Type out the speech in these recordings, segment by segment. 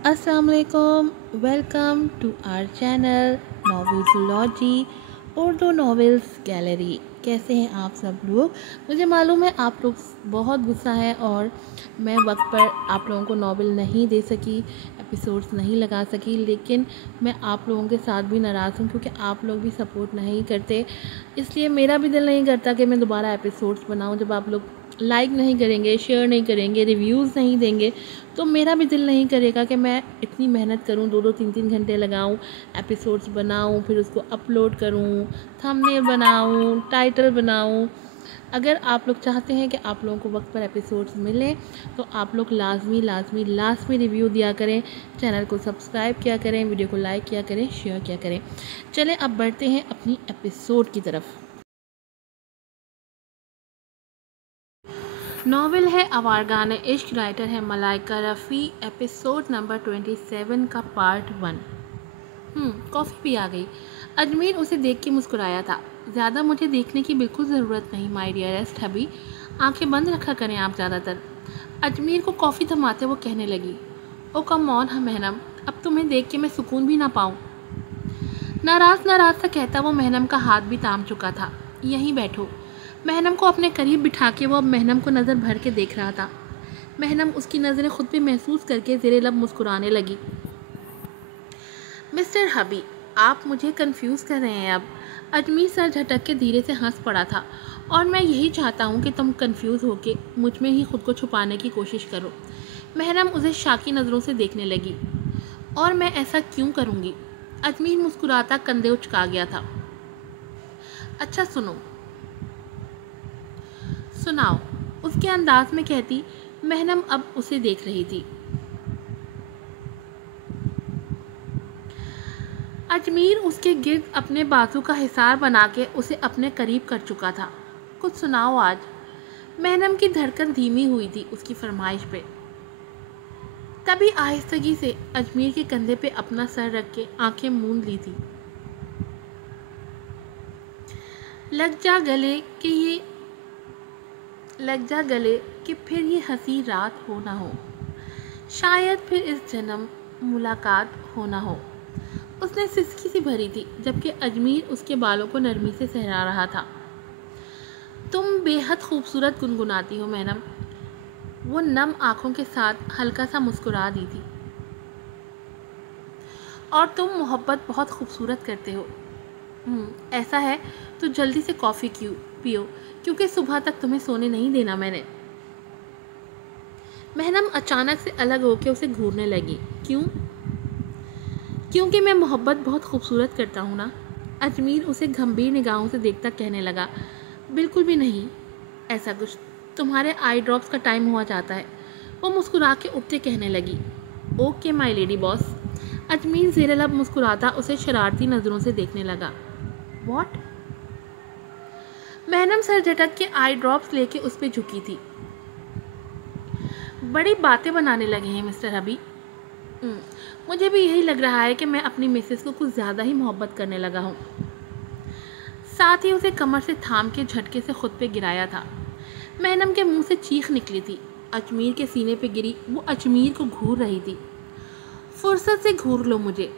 अस्सलाम वालेकुम। Welcome to our channel Novelsology Urdu novels gallery. कैसे हैं आप सब लोग? मुझे मालूम है आप लोग बहुत गुस्सा है और मैं वक्त पर आप लोगों को नॉवेल नहीं दे सकी, एपिसोड्स नहीं लगा सकी, लेकिन मैं आप लोगों के साथ भी नाराज़ हूँ क्योंकि आप लोग भी सपोर्ट नहीं करते। इसलिए मेरा भी दिल नहीं करता कि मैं दोबारा एपिसोड्स बनाऊँ। जब आप लोग लाइक नहीं करेंगे, शेयर नहीं करेंगे, रिव्यूज़ नहीं देंगे, तो मेरा भी दिल नहीं करेगा कि मैं इतनी मेहनत करूं, 2-2 3-3 घंटे लगाऊं, एपिसोड्स बनाऊं, फिर उसको अपलोड करूं, थंबनेल बनाऊं, टाइटल बनाऊं। अगर आप लोग चाहते हैं कि आप लोगों को वक्त पर एपिसोड्स मिलें तो आप लोग लाजमी रिव्यू दिया करें, चैनल को सब्सक्राइब किया करें, वीडियो को लाइक किया करें, शेयर किया करें। चलें अब बढ़ते हैं अपनी एपिसोड की तरफ। नॉवेल है आवारगान इश्क, राइटर है मलाइका रफ़ी, एपिसोड नंबर 27 का पार्ट 1। कॉफ़ी भी आ गई। अजमीर उसे देख के मुस्कुराया था। ज़्यादा मुझे देखने की बिल्कुल ज़रूरत नहीं माय डियरेस्ट हबी, आंखें बंद रखा करें आप ज़्यादातर। अजमीर को कॉफ़ी थमाते वो कहने लगी, ओ कम ऑन मेहनम, अब तुम्हें देख के मैं सुकून भी ना पाऊँ। नाराज़ सा कहता वो मेहनम का हाथ भी थाम चुका था। यहीं बैठो। मेहनम को अपने करीब बिठा के वो अब मेहनम को नज़र भर के देख रहा था। मेहनम उसकी नज़रें खुद पे महसूस करके ज़ेरे लब मुस्कुराने लगी। मिस्टर हबी, आप मुझे कंफ्यूज कर रहे हैं अब। अजमीर सर झटक के धीरे से हंस पड़ा था। और मैं यही चाहता हूँ कि तुम कंफ्यूज होके मुझ में ही खुद को छुपाने की कोशिश करो। मेहनम उसे शाकी नज़रों से देखने लगी। और मैं ऐसा क्यों करूँगी? अजमीर मुस्कुराता कंधे उचका गया था। अच्छा सुनाओ, उसके अंदाज में कहती मेहनम अब उसे देख रही थी। अजमीर उसके गिर्द अपने बाजू का हिसार बना के उसे अपने करीब कर चुका था। कुछ सुनाओ आज। मेहनम की धड़कन धीमी हुई थी उसकी फरमाइश पे। तभी आहिस्तगी से अजमीर के कंधे पे अपना सर रख के आंखें मूंद ली थी। लग जा गले कि फिर ये हंसी रात हो ना हो, शायद फिर इस जन्म मुलाकात हो ना हो। उसने सिसकी सी भरी थी जबकि अजमीर उसके बालों को नरमी से सहरा रहा था। तुम बेहद खूबसूरत गुनगुनाती हो मेहनम। वो नम आंखों के साथ हल्का सा मुस्कुरा दी थी। और तुम मोहब्बत बहुत खूबसूरत करते हो। ऐसा है तो जल्दी से कॉफ़ी पियो क्योंकि सुबह तक तुम्हें सोने नहीं देना मैंने। मेहनम अचानक से अलग होकर उसे घूरने लगी। क्यों? क्योंकि मैं मोहब्बत बहुत खूबसूरत करता हूँ ना। अजमीर उसे गंभीर निगाहों से देखता कहने लगा, बिल्कुल भी नहीं ऐसा कुछ। तुम्हारे आई ड्रॉप्स का टाइम हुआ जाता है। वो मुस्कुरा के उठते कहने लगी, okay my lady boss. Ajmer ज़ेरे लब मुस्कुराता उसे शरारती नज़रों से देखने लगा। व्हाट? मेहनम सर झटक के आई ड्रॉप्स लेके उस पर झुकी थी। बड़ी बातें बनाने लगे हैं मिस्टर हबी। मुझे भी यही लग रहा है कि मैं अपनी मिसेस को कुछ ज़्यादा ही मोहब्बत करने लगा हूँ। साथ ही उसे कमर से थाम के झटके से खुद पे गिराया था। मेहनम के मुंह से चीख निकली थी। अजमीर के सीने पे गिरी। वो अजमीर को घूर रही थी। फुर्सत से घूर लो मुझे,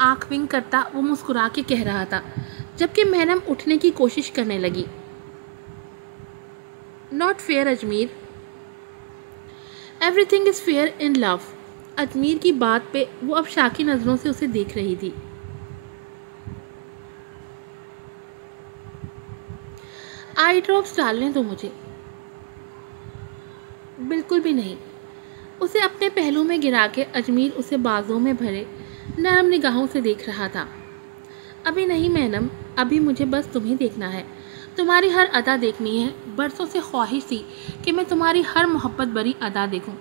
आँख विंग करता वो मुस्कुरा के कह रहा था जबकि मेहनम उठने की कोशिश करने लगी। Not fair Ajmer, everything is fair in love. Ajmer की बात पे वो अब शाकी नज़रों से उसे देख रही थी। आई ड्रॉप्स डालने दो मुझे। बिल्कुल भी नहीं। उसे अपने पहलू में गिरा के अजमीर उसे बाजों में भरे नरम निगाहों से देख रहा था। अभी नहीं मेहनम, अभी मुझे बस तुम्हें देखना है, तुम्हारी हर अदा देखनी है। बरसों से ख्वाहिश थी कि मैं तुम्हारी हर मोहब्बत भरी अदा देखूं।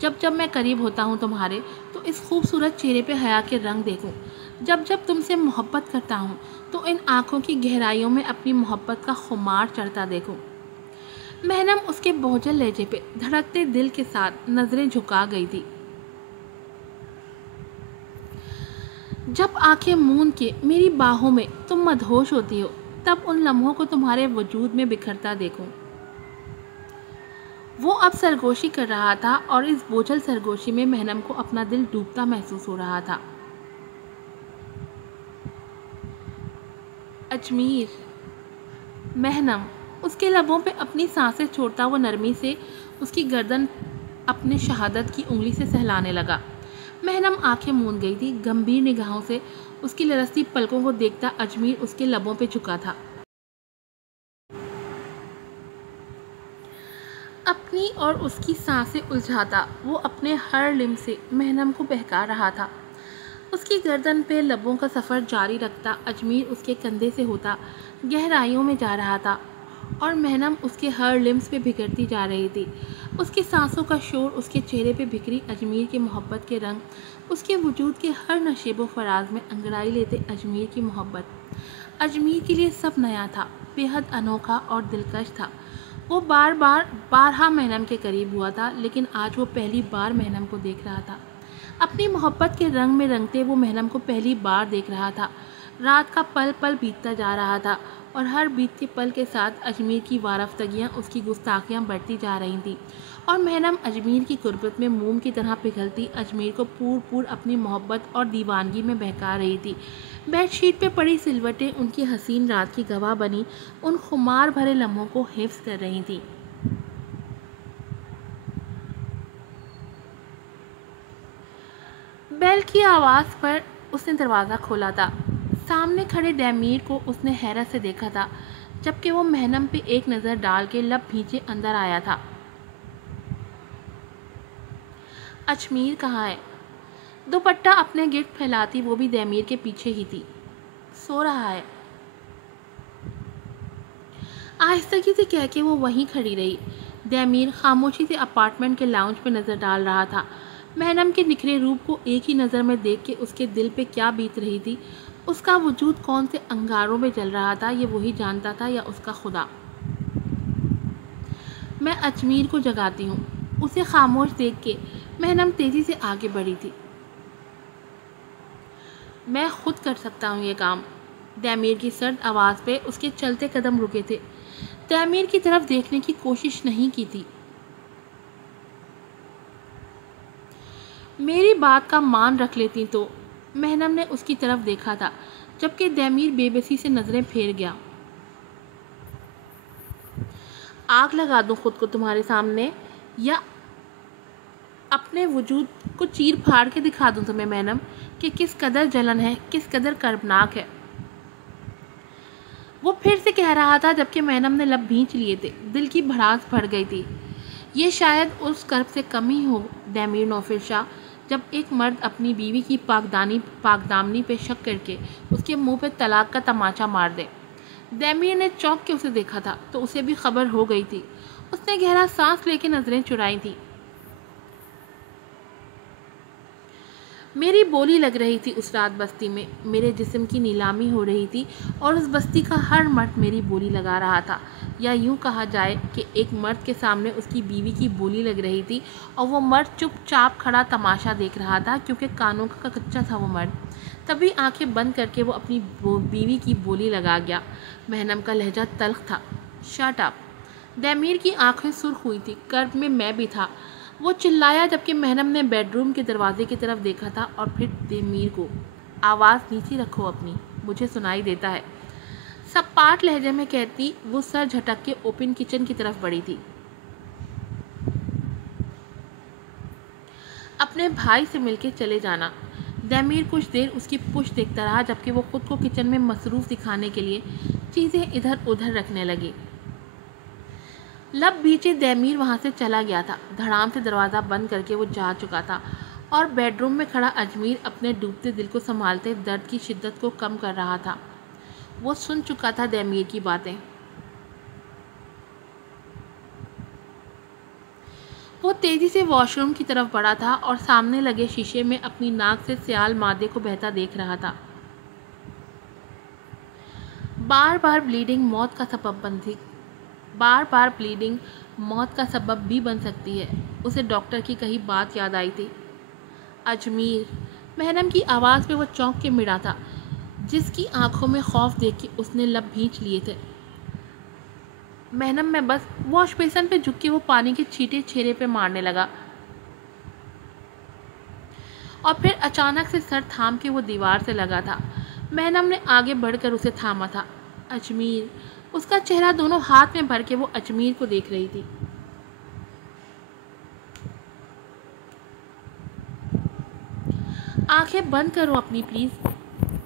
जब जब मैं करीब होता हूं तुम्हारे तो इस खूबसूरत चेहरे पे हया के रंग देखूं। जब जब तुमसे मोहब्बत करता हूं तो इन आँखों की गहराइयों में अपनी मोहब्बत का खुमार चढ़ता देखूं। मेहनम उसके बोझल लहजे पे धड़कते दिल के साथ नज़रें झुका गई थी। जब आंखें मूंद के मेरी बाहों में तुम मदहोश होती हो तब उन लम्हों को तुम्हारे वजूद में बिखरता देखूं। وہ اب سرگوشی کر رہا تھا اور اس بوجھل سرگوشی میں محنم کو اپنا دل ڈوبتا محسوس ہو رہا تھا۔ اجمیر، محنم، اس کے لبوں پہ اپنی سانسیں چھوڑتا وہ نرمی سے اس کی گردن اپنے شہادت کی انگلی سے سہلانے لگا۔ محنم آنکھیں موند گئی تھی، گمبھیر نگاہوں سے اس کی لرزتی پلکوں کو دیکھتا اجمیر اس کے لبوں پہ جھکا تھا۔ اپنی اور اس کی سانسیں الجھاتا وہ اپنے ہر لمب سے محنم کو بہکا رہا تھا۔ اس کی گردن پہ لبوں کا سفر جاری رکھتا اجمیر اس کے کندھے سے ہوتا گہرائیوں میں جا رہا تھا اور محنم اس کے ہر لمس پہ بکھرتی جا رہی تھی۔ اس کی سانسوں کا شور، اس کے چہرے پہ بکھری اجمیر کی محبت کے رنگ، اس کے وجود کے ہر نشیب و فراز میں انگڑائی لیتے اجمیر کی محبت۔ اجمیر کے لیے سب نیا تھا، بے حد انوکھا اور دلکش تھا۔ وہ بارہا محنم کے قریب ہوا تھا، لیکن آج وہ پہلی بار محنم کو دیکھ رہا تھا۔ اپنی محبت کے رنگ میں رنگتے وہ محنم کو پہلی بار دیکھ رہا تھا۔ رات کا پل پل بیتتا جا رہا تھا اور ہر بیتتے پل کے ساتھ اجمیر کی وارفتگیاں، اس کی گستاخیاں بڑھتی جا رہی تھیں اور محنم اجمیر کی قربت میں موم کی طرح پگھلتی اجمیر کو پور اپنی محبت اور دیوانگی میں بہکا رہی تھی۔ بیڈ شیٹ پہ پڑی سلوٹیں ان کی حسین رات کی گواہ بنی ان خمار بھرے لمحوں کو حفظ کر رہی تھیں۔ بیل کی آواز پر اس نے دروازہ کھولا تھا۔ سامنے کھڑے دمیر کو اس نے حیرت سے دیکھا تھا، جبکہ وہ محنم پہ ایک نظر ڈال کے لب بھینچے اندر آیا تھا۔ اجمیر کہاں ہے؟ دوپٹہ اپنے گرد پھیلاتی وہ بھی دمیر کے پیچھے ہی تھی۔ سو رہا ہے، آہستگی سے کہہ کے وہ وہیں کھڑی رہی۔ دمیر خاموشی سے اپارٹمنٹ کے لاؤنج پہ نظر ڈال رہا تھا۔ محنم کے نکھرے روپ کو ایک ہی نظر میں دیکھ کے اس کے دل پہ کیا بیت رہی تھی، اس کا وجود کون سے انگاروں میں جل رہا تھا، یہ وہی جانتا تھا یا اس کا خدا۔ میں اجمیر کو جگاتی ہوں۔ اسے خاموش دیکھ کے محنم تیزی سے آگے بڑھی تھی۔ میں خود کر سکتا ہوں یہ کام۔ دمیر کی سرد آواز پہ اس کے چلتے قدم رکے تھے۔ دمیر کی طرف دیکھنے کی کوشش نہیں کی تھی۔ میری بات کا مان رکھ لیتی تو۔ محنم نے اس کی طرف دیکھا تھا، جبکہ دمیر بے بسی سے نظریں پھیر گیا۔ آگ لگا دوں خود کو تمہارے سامنے، یا اپنے وجود کو چیر پھاڑ کے دکھا دوں تمہیں محنم کہ کس قدر جلن ہے، کس قدر کربناک ہے۔ وہ پھر سے کہہ رہا تھا، جبکہ محنم نے لب بھینچ لیے تھے۔ دل کی بھڑاس بڑھ گئی تھی۔ یہ شاید اس کرب سے کم ہی ہو دمیر نوفل شاہ، جب ایک مرد اپنی بیوی کی پاک دامنی پہ شک کر کے اس کے منہ پہ طلاق کا تماچا مار دے۔ دمیر نے چونک کے اسے دیکھا تھا تو اسے بھی خبر ہو گئی تھی۔ اس نے گہرا سانس لے کے نظریں چرائی تھی۔ میری بولی لگ رہی تھی اس رات بستی میں، میرے جسم کی نیلامی ہو رہی تھی اور اس بستی کا ہر مرد میری بولی لگا رہا تھا، یا یوں کہا جائے کہ ایک مرد کے سامنے اس کی بیوی کی بولی لگ رہی تھی اور وہ مرد چپ چاپ کھڑا تماشا دیکھ رہا تھا، کیونکہ کانوں کا کچا تھا وہ مرد۔ تبھی آنکھیں بند کر کے وہ اپنی بیوی کی بولی لگا گیا۔ محنم کا لہجہ تلخ تھا۔ Shut up! دمیر کی آنکھیں سرخ ہوئی تھی۔ کرب میں میں بھی تھا۔ وہ چلایا، جبکہ محنم نے بیڈ روم کے دروازے کی طرف دیکھا تھا اور پھر دمیر کو۔ آواز نیچی رکھو اپنی، مجھے سنائی دیتا ہے، سپاٹ لہجے میں کہتی وہ سر جھٹک کے اوپن کچن کی طرف بڑھی تھی۔ اپنے بھائی سے مل کے چلے جانا۔ دمیر کچھ دیر اس کی پشت دیکھتا رہا، جبکہ وہ خود کو کچن میں مصروف دکھانے کے لیے چیزیں ادھر ادھر رکھنے لگی۔ لب بھیچے دمیر وہاں سے چلا گیا تھا۔ دھڑام سے دروازہ بند کر کے وہ جا چکا تھا اور بیڈ روم میں کھڑا اجمیر اپنے ڈوبتے دل کو سنبھالتے درد کی شدت کو کم کر رہا تھا۔ وہ سن چکا تھا دمیر کی باتیں۔ وہ تیزی سے واش روم کی طرف بڑھا تھا اور سامنے لگے شیشے میں اپنی ناک سے سیال مادے کو بہتا دیکھ رہا تھا۔ بار بار بلیڈنگ موت کا سبب بھی بن سکتی ہے۔ اسے ڈاکٹر کی کہی بات یاد آئی تھی۔ اجمیر! محنم کی آواز پہ وہ چونک کے مڑا تھا، جس کی آنکھوں میں خوف دیکھ کے اس نے لب بھینچ لیے تھے۔ मेहनम में बस वॉश बेसन पे झुक के वो पानी के छींटे चेहरे पे मारने लगा और फिर अचानक से सर थाम के वो दीवार से लगा था। मेहनम ने आगे बढ़कर उसे थामा था। अजमीर, उसका चेहरा दोनों हाथ में भर के वो अजमीर को देख रही थी। आंखें बंद करो अपनी प्लीज़।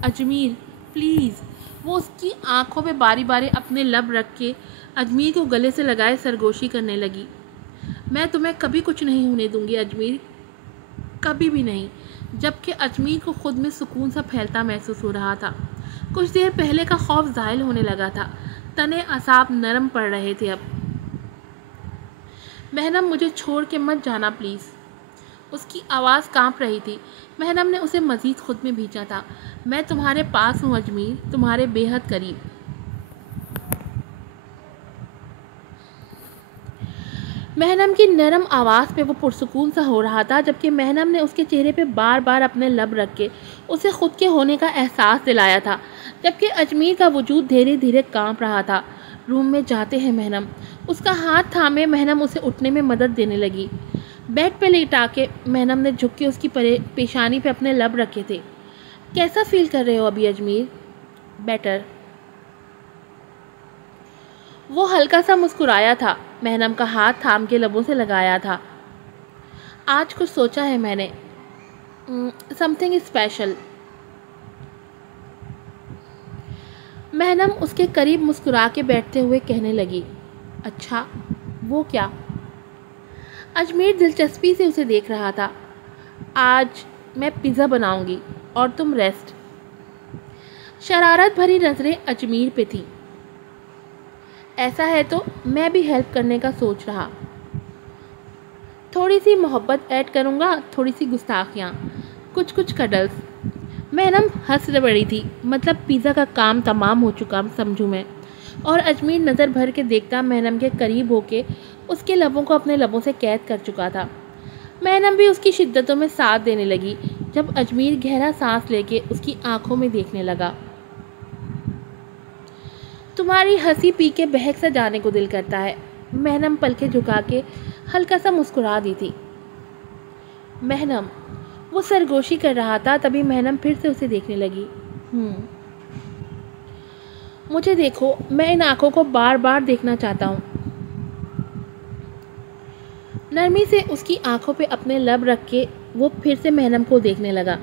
अजमीर प्लीज़। वो उसकी आंखों पे बारी बारी अपने लब रख के अजमीर को गले से लगाए सरगोशी करने लगी। मैं तुम्हें कभी कुछ नहीं होने दूंगी अजमीर, कभी भी नहीं। जबकि अजमीर को खुद में सुकून सा फैलता महसूस हो रहा था। कुछ देर पहले का खौफ ज़ाहिल होने लगा था। तने असाब नरम पड़ रहे थे अब। मेहनम, मुझे छोड़ के मत जाना प्लीज़। उसकी आवाज़ कांप रही थी। मेहनम ने उसे मज़ीद खुद में भींचा था। मैं तुम्हारे पास हूँ अजमीर, तुम्हारे बेहद करीब। मेहनम की नरम आवाज़ पे वो पुरसुकून सा हो रहा था, जबकि मेहनम ने उसके चेहरे पे बार बार अपने लब रख के उसे खुद के होने का एहसास दिलाया था, जबकि अजमीर का वजूद धीरे धीरे कांप रहा था। रूम में जाते हैं मेहनम। उसका हाथ थामे मेहनम उसे उठने में मदद देने लगी। बेड पे लेटा के मेहनम ने झुक के उसकी पेशानी पे अपने लब रखे थे। कैसा फील कर रहे हो अभी अजमीर? बेटर। वो हल्का सा मुस्कुराया था। मेहनम का हाथ थाम के लबों से लगाया था। आज कुछ सोचा है मैंने, समथिंग स्पेशल। मेहनम उसके करीब मुस्कुरा के बैठते हुए कहने लगी। अच्छा, वो क्या? अजमीर दिलचस्पी से उसे देख रहा था। आज मैं पिज़्ज़ा बनाऊंगी और तुम रेस्ट। शरारत भरी नज़रें अजमीर पे थीं। ऐसा है तो मैं भी हेल्प करने का सोच रहा। थोड़ी सी मोहब्बत ऐड करूँगा, थोड़ी सी गुस्ताखियाँ, कुछ कुछ कडल्स। मेहनम हंस पड़ी थी। मतलब पिज़्ज़ा का काम तमाम हो चुका समझूँ मैं। और अजमीर नज़र भर के देखता मेहनम के करीब होके उसके लबों को अपने लबों से कैद कर चुका था। मेहनम भी उसकी शिद्दतों में साथ देने लगी जब अजमीर गहरा सांस लेके उसकी आंखों में देखने लगा। तुम्हारी हंसी पी के बहक सा जाने को दिल करता है। मेहनम पलके झुका के हल्का सा मुस्कुरा दी थी। मेहनम, वो सरगोशी कर रहा था, तभी मेहनम फिर से उसे देखने लगी। मुझे देखो, मैं इन आंखों को बार बार देखना चाहता हूँ। नरमी से उसकी आंखों पे अपने लब रख के वो फिर से मेहनम को देखने लगा,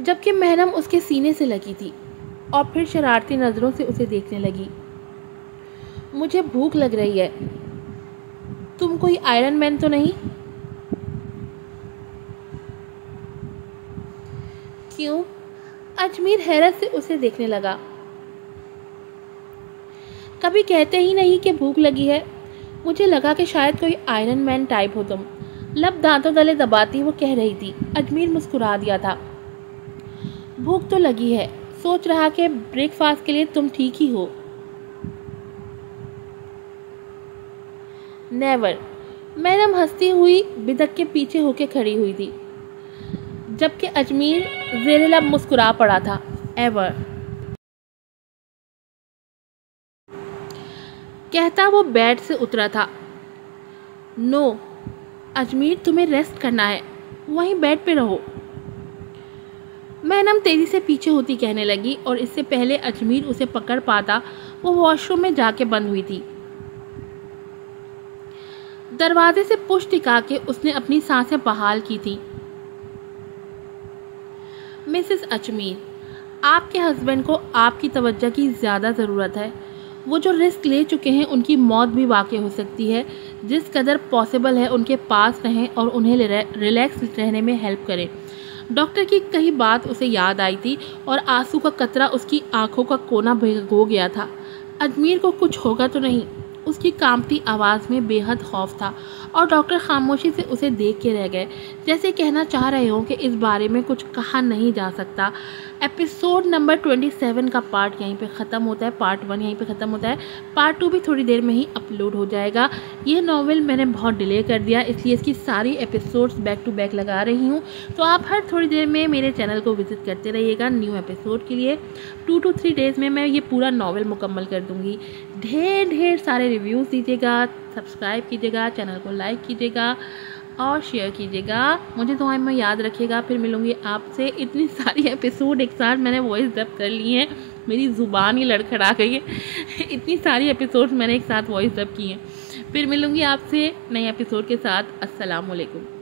जबकि मेहनम उसके सीने से लगी थी और फिर शरारती नज़रों से उसे देखने लगी। मुझे भूख लग रही है। तुम कोई आयरन मैन तो नहीं? क्यों? अजमीर हैरत से उसे देखने लगा। कभी कहते ही नहीं कि भूख लगी है। मुझे लगा कि शायद कोई आयरन मैन टाइप हो तुम। लब दांतों तले दबाती वो कह रही थी। अजमीर मुस्कुरा दिया था। भूख तो लगी है, सोच रहा कि ब्रेकफास्ट के लिए तुम ठीक ही हो। नेवर। मैडम हंसती हुई बिदक के पीछे होके खड़ी हुई थी, जबकि अजमीर ज़ेरे लब मुस्कुरा पड़ा था। एवर कहता वो बेड से उतरा था। नो अजमीर, तुम्हें रेस्ट करना है, वहीं बेड पे रहो। मेहनम तेज़ी से पीछे होती कहने लगी और इससे पहले अजमीर उसे पकड़ पाता वो वॉशरूम में जाके बंद हुई थी। दरवाजे से पुश टिका के उसने अपनी सांसें बहाल की थी। मिसेस अजमीर, आपके हस्बैंड को आपकी तवज्जो की ज़्यादा ज़रूरत है। वो जो रिस्क ले चुके हैं, उनकी मौत भी वाक़ई हो सकती है। जिस कदर पॉसिबल है उनके पास रहें और उन्हें रिलैक्स रहने में हेल्प करें। डॉक्टर की कही बात उसे याद आई थी और आंसू का कतरा उसकी आंखों का कोना भिगो गया था। अजमीर को कुछ होगा तो नहीं? उसकी कांपती आवाज़ में बेहद खौफ था اور ڈاکٹر خاموشی سے اسے دیکھ کے رہ گئے، جیسے کہنا چاہ رہے ہوں کہ اس بارے میں کچھ کہا نہیں جا سکتا۔ ایپیسوڈ نمبر 27 کا پارٹ یہیں پہ ختم ہوتا ہے، پارٹ 1 یہیں پہ ختم ہوتا ہے، پارٹ 2 بھی تھوڑی دیر میں ہی اپلوڈ ہو جائے گا۔ یہ ناول میں نے بہت ڈیلے کر دیا، اس لیے اس کی ساری ایپیسوڈز بیک ٹو بیک لگا رہی ہوں، تو آپ ہر تھوڑی دیر میں میرے چینل کو وزٹ کرتے رہیے گا نیو ایپیسوڈ کے لیے۔ 2 to 3 ڈیز میں یہ پورا ناول مکمل کر دوں گی۔ ڈھیر سارے ریویوز دیجیے گا، سبسکرائب کیجیے گا، چینل کو لائک کیجیے گا اور شیئر کیجیے گا، مجھے دعائیں میں یاد رکھیے گا۔ پھر ملوں گی آپ سے۔ اتنی ساری ایپیسوڈ ایک ساتھ میں نے وائس ڈب کر لی ہیں، میری زبان ہی لڑکھڑا گئی ہے، اتنی ساری ایپیسوڈ میں نے ایک ساتھ وائس ڈب کی ہیں۔ پھر ملوں گی آپ سے نئے ایپیسوڈ کے ساتھ۔ السلام علیکم۔